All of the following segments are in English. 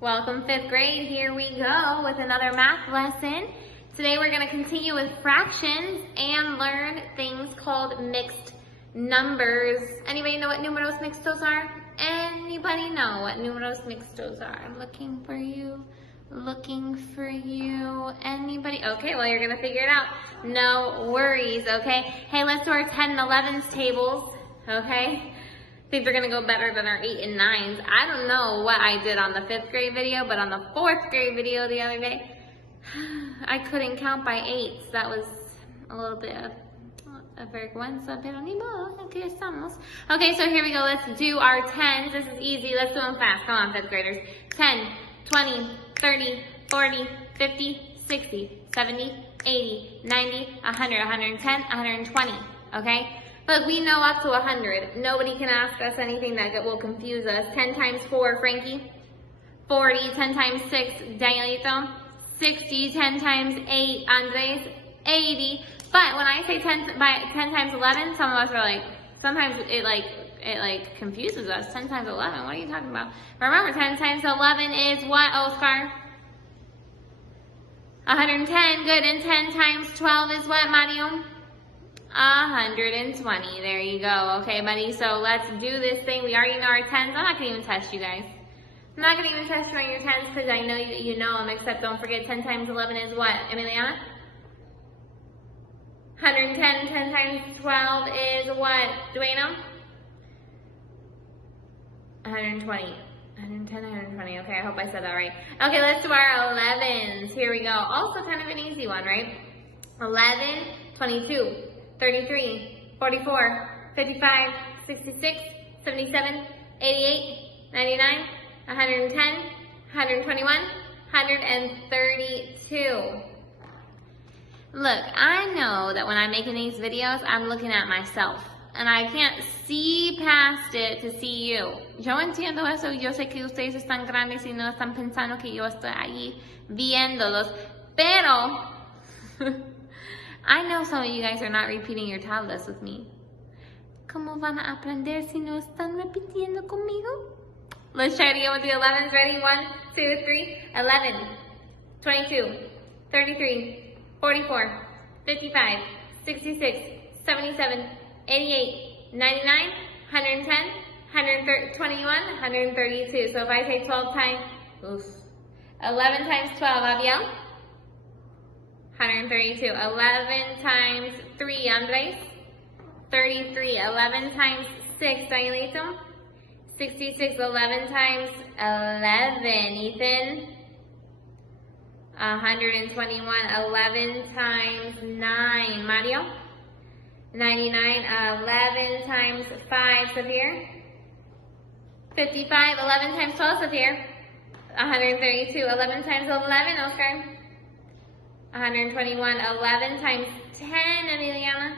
Welcome 5th grade, here we go with another math lesson. Today we're going to continue with fractions and learn things called mixed numbers. Anybody know what numeros mixtos are? Anybody know what numeros mixtos are? I'm looking for you. Anybody? Okay, well you're going to figure it out. No worries, okay? Hey, let's do our 10 and 11s tables, okay? These are gonna go better than our 8 and 9s. I don't know what I did on the 5th grade video, but on the 4th grade video the other day, I couldn't count by 8s. That was a little bit of a vergüenza, pero ni modo, aquí estamos. Okay, so here we go. Let's do our 10s. This is easy. Let's do them fast. Come on, 5th graders. 10, 20, 30, 40, 50, 60, 70, 80, 90, 100, 110, 120, okay? Look, we know up to 100. Nobody can ask us anything that will confuse us. 10 times 4, Frankie. 40, 10 times 6, Danielito. 60, 10 times 8, Andres. 80. But when I say 10 times 11, some of us are like, sometimes it confuses us. 10 times 11, what are you talking about? Remember, 10 times 11 is what, Oscar? 110, good. And 10 times 12 is what, Mario? 120. There you go. Okay, buddy. So let's do this thing. We already know our 10s. I'm not going to even test you guys. I'm not going to even test you on your 10s because I know you know them, except don't forget 10 times 11 is what, Emiliana? 110. 10 times 12 is what, Dueno? 120. 110, 120. Okay, I hope I said that right. Okay, let's do our 11s. Here we go. Also kind of an easy one, right? 11, 22. 33, 44, 55, 66, 77, 88, 99, 110, 121, 132. Look, I know that when I'm making these videos, I'm looking at myself. And I can't see past it to see you. Yo entiendo eso. Yo sé que ustedes están grandes y no están pensando que yo estoy allí viéndolos. Pero I know some of you guys are not repeating your tablets with me. ¿Cómo van a aprender si no están repitiendo conmigo? Let's try it again with the 11s. Ready? 1, 2, 3. 11, 22, 33, 44, 55, 66, 77, 88, 99, 110, 121, 132. So if I say 12 times, 11 times 12, Abiel? 132. 11 times 3, Andres. 33. 11 times 6, Danielito. 66. 11 times 11, Ethan. 121. 11 times 9, Mario. 99. 11 times 5, Safir. 55. 11 times 12, Safir. 132. 11 times 11, Oscar. 121, 11 times 10, Emiliana,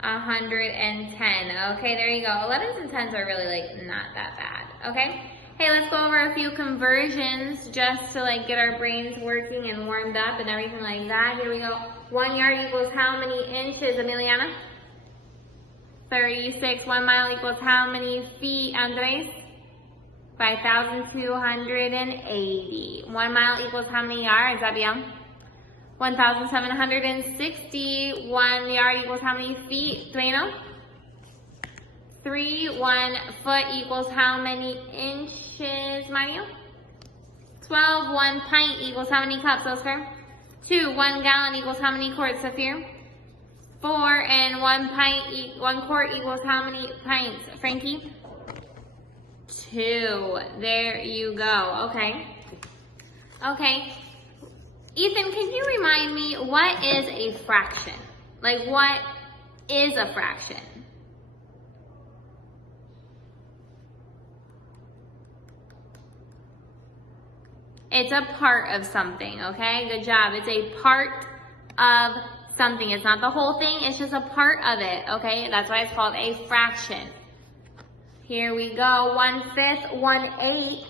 110. Okay, there you go. 11s and 10s are really not that bad, okay? Hey, let's go over a few conversions just to get our brains working and warmed up and everything like that. Here we go. 1 yard equals how many inches, Emiliana? 36. 1 mile equals how many feet, Andres? 5,280. 1 mile equals how many yards, Abiel? 1,760. 1 yard equals how many feet? Dueno? 3. 1 foot equals how many inches, Mario? 12. 1 pint equals how many cups, Oscar? 2. 1 gallon equals how many quarts, Safir? 4. And 1 quart equals how many pints, Frankie? 2. There you go. Okay. Okay. Ethan, can you remind me, what is a fraction? What is a fraction? It's a part of something, okay? Good job. It's a part of something. It's not the whole thing. It's just a part of it, okay? That's why it's called a fraction. Here we go. 1/5, 1/8.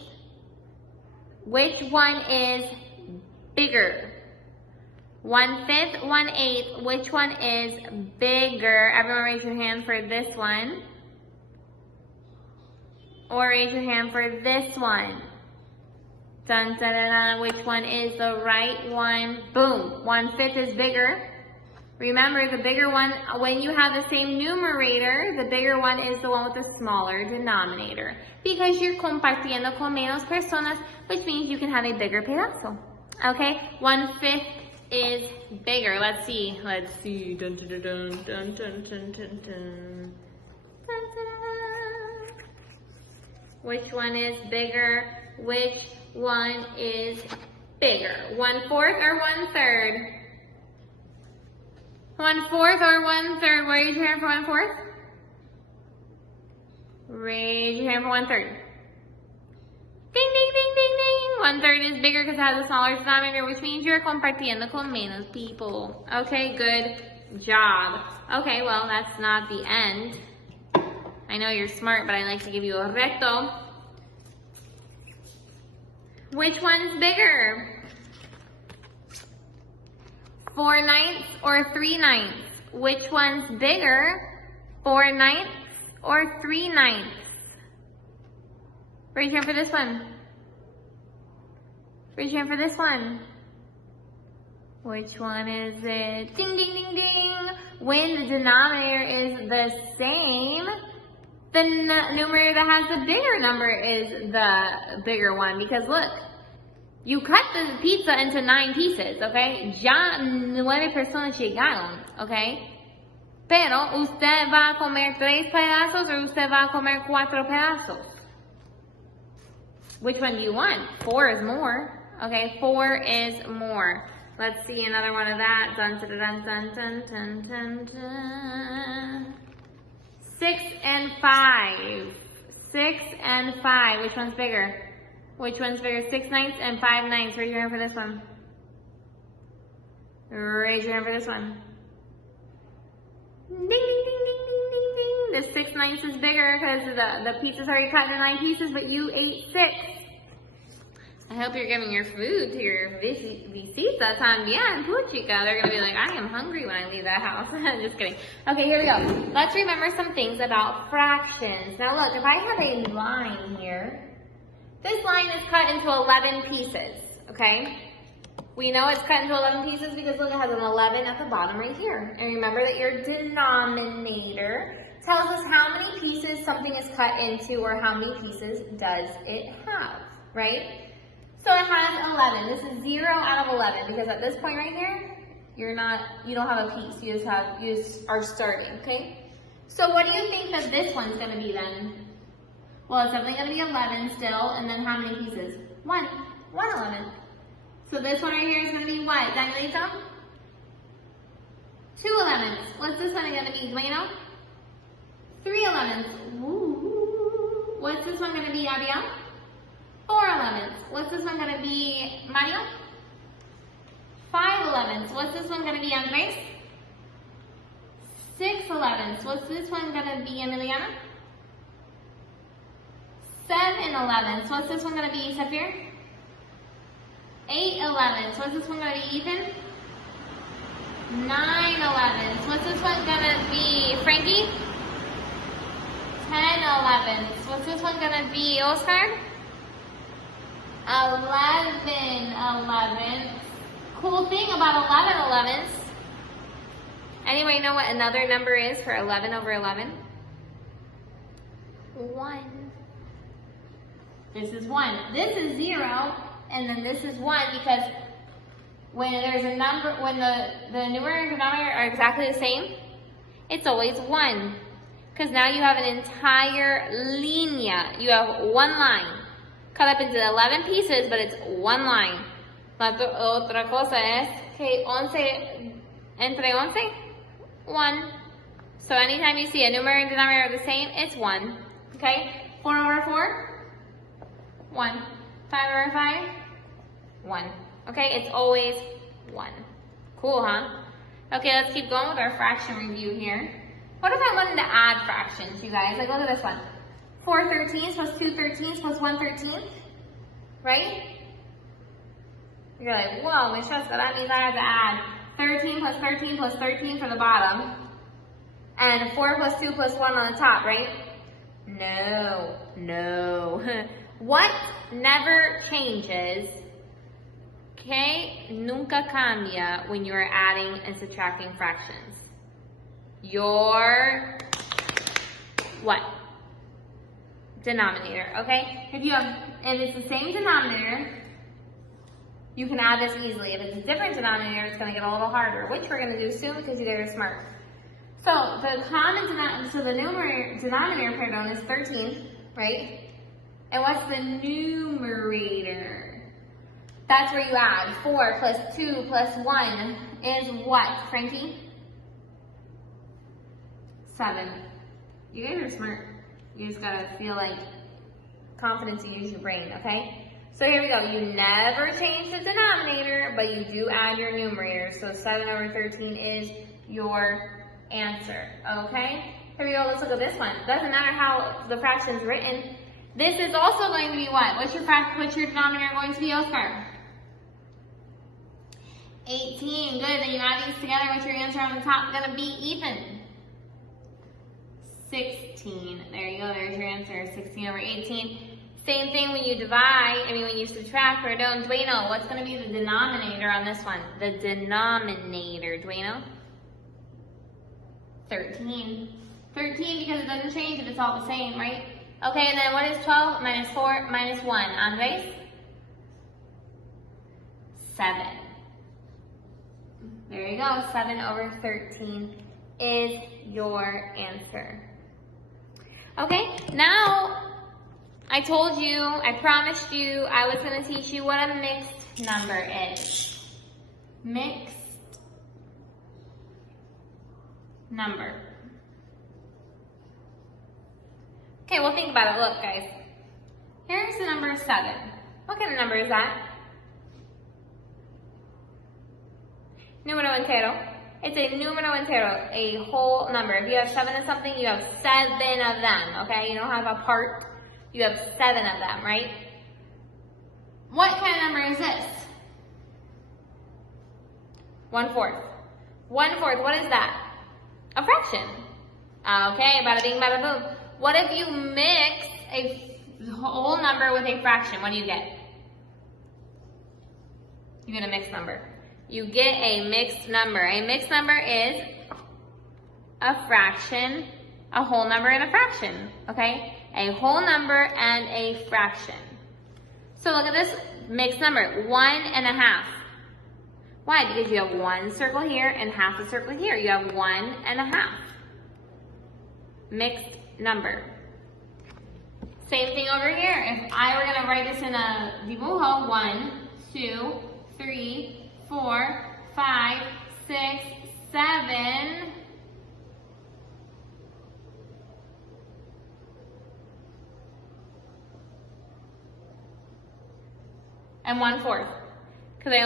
Which one is bigger? 1/5, 1/8. Which one is bigger? Everyone raise your hand for this one. Or raise your hand for this one. Dun, dun, dun, dun. Which one is the right one? Boom. 1/5 is bigger. Remember, the bigger one, when you have the same numerator, the bigger one is the one with the smaller denominator. Because you're compartiendo con menos personas, which means you can have a bigger pedazo. Okay? 1/5 is bigger. Let's see. Let's see. Dun, dun, dun, dun, dun, dun, dun, dun, dun. Dun, dun, dun. Which one is bigger? Which one is bigger? 1/4 or 1/3? 1/4 or 1/3? Raise your hand for 1/4. Raise your hand for 1/3. Ding, ding, ding, ding, ding. 1/3 is bigger because it has a smaller denominator, which means you're compartiendo con menos people. Okay, good job. Okay, well, that's not the end. I know you're smart, but I like to give you a reto. Which one's bigger? 4/9 or 3/9? Which one's bigger? 4/9 or 3/9? Raise your hand for this one. Raise your hand for this one. Which one is it? Ding, ding, ding, ding. When the denominator is the same, the numerator that has the bigger number is the bigger one. Because look, you cut the pizza into 9 pieces, okay? Ya 9 personas llegaron, okay? Pero usted va a comer 3 pedazos o usted va a comer 4 pedazos. Which one do you want? 4 is more, okay? 4 is more. Let's see another one of that. Dun, dun, dun, dun, dun, dun, dun, dun. 6 and 5. 6 and 5. Which one's bigger? Which one's bigger? 6/9 and 5/9. Raise your hand for this one. Raise your hand for this one. Ding, ding, ding, ding, ding, ding, ding. The 6/9 is bigger because the pizza's already cut into 9 pieces, but you ate 6. I hope you're giving your food to your visita también, puchica. They're going to be like, I am hungry when I leave that house. Just kidding. Okay, here we go. Let's remember some things about fractions. Now look, if I have a line here, this line is cut into 11 pieces, okay? We know it's cut into 11 pieces because look, it has an 11 at the bottom right here. And remember that your denominator tells us how many pieces something is cut into or how many pieces does it have, right? So it has 11. This is 0 out of 11 because at this point right here, you don't have a piece. You just are starting, okay? So what do you think that this one's gonna be then? Well, it's definitely going to be 11 still, and then how many pieces? 1. 11. So this one right here is going to be what, Danielito? 2 11s. What's this one going to be, Dueno? 3 11s. Ooh. What's this one going to be, Abiel? 4 11s. What's this one going to be, Mario? 5 11s. What's this one going to be, Andres? 6 11s. What's this one going to be, Emiliana? 7 11s. What's this one going to be, Sapir? 8 11s. What's this one going to be, Ethan? 9 11s. What's this one going to be, Frankie? 10 11s. What's this one going to be, Oscar? 11 11s. Cool thing about 11 11s. Anybody know what another number is for 11 over 11? 1. This is 1. This is 0, and then this is 1 because when there's a number, when the numerator and denominator are exactly the same, it's always 1. Because now you have an entire línea. You have one line cut up into 11 pieces, but it's one line. La otra cosa es que 11 entre 11, 1. So anytime you see a numerator and denominator the same, it's 1. Okay? 4 over 4. 1. 5 over 5, 1. Okay, it's always 1. Cool, huh? Okay, let's keep going with our fraction review here. What if I wanted to add fractions, you guys? Like, look at this one. 4 13ths plus 2 13ths plus 1 13th, right? You're like, whoa, Miss Jessica, that means I have to add 13 plus 13 plus 13 for the bottom, and 4 plus 2 plus 1 on the top, right? No. What never changes, okay, nunca cambia when you are adding and subtracting fractions? Your what? Denominator, okay? If it's the same denominator, you can add this easily. If it's a different denominator, it's gonna get a little harder, which we're gonna do soon because you guys are smart. So the denominator, pardon, is 13, right? And what's the numerator? That's where you add. 4 plus 2 plus 1 is what, Frankie? 7. You guys are smart. You just gotta feel like confidence to use your brain, okay? So here we go. You never change the denominator, but you do add your numerator. So 7 over 13 is your answer, okay? Here we go. Let's look at this one. Doesn't matter how the fraction's written. This is also going to be what? What's your denominator going to be, Oscar? 18. Good. Then you add these together. What's your answer on the top going to be? Even. 16. There you go. There's your answer. 16 over 18. Same thing when you when you subtract. Perdón, Dueno. What's going to be the denominator on this one? The denominator, Dueno. 13. 13 because it doesn't change if it's all the same, right? Okay, and then what is 12 minus 4 minus 1? Andres? 7. There you go. 7 over 13 is your answer. Okay, now I told you, I promised you, I was going to teach you what a mixed number is. Mixed number. Okay, well think about it. Look, guys. Here's the number 7. What kind of number is that? Numero entero. It's a numero entero, a whole number. If you have 7 of something, you have 7 of them, okay? You don't have a part. You have 7 of them, right? What kind of number is this? 1/4. 1/4, what is that? A fraction. Okay, bada bing, bada boom. What if you mix a whole number with a fraction? What do you get? You get a mixed number. You get a mixed number. A mixed number is a fraction, a whole number, and a fraction, okay? A whole number and a fraction. So look at this mixed number, 1.5. Why? Because you have one circle here and half a circle here. You have 1.5. Mixed number. Same thing over here. If I were going to write this in a dibujo, 1, 2, 3, 4, 5, 6, 7. And 1/4. Because I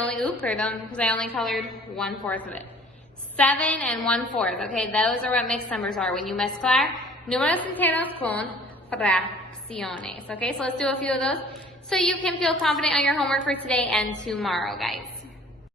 only colored 1/4 of it. 7 and 1/4. Okay, those are what mixed numbers are. When you mezclar números enteros con fracciones. Okay, so let's do a few of those so you can feel confident on your homework for today and tomorrow, guys.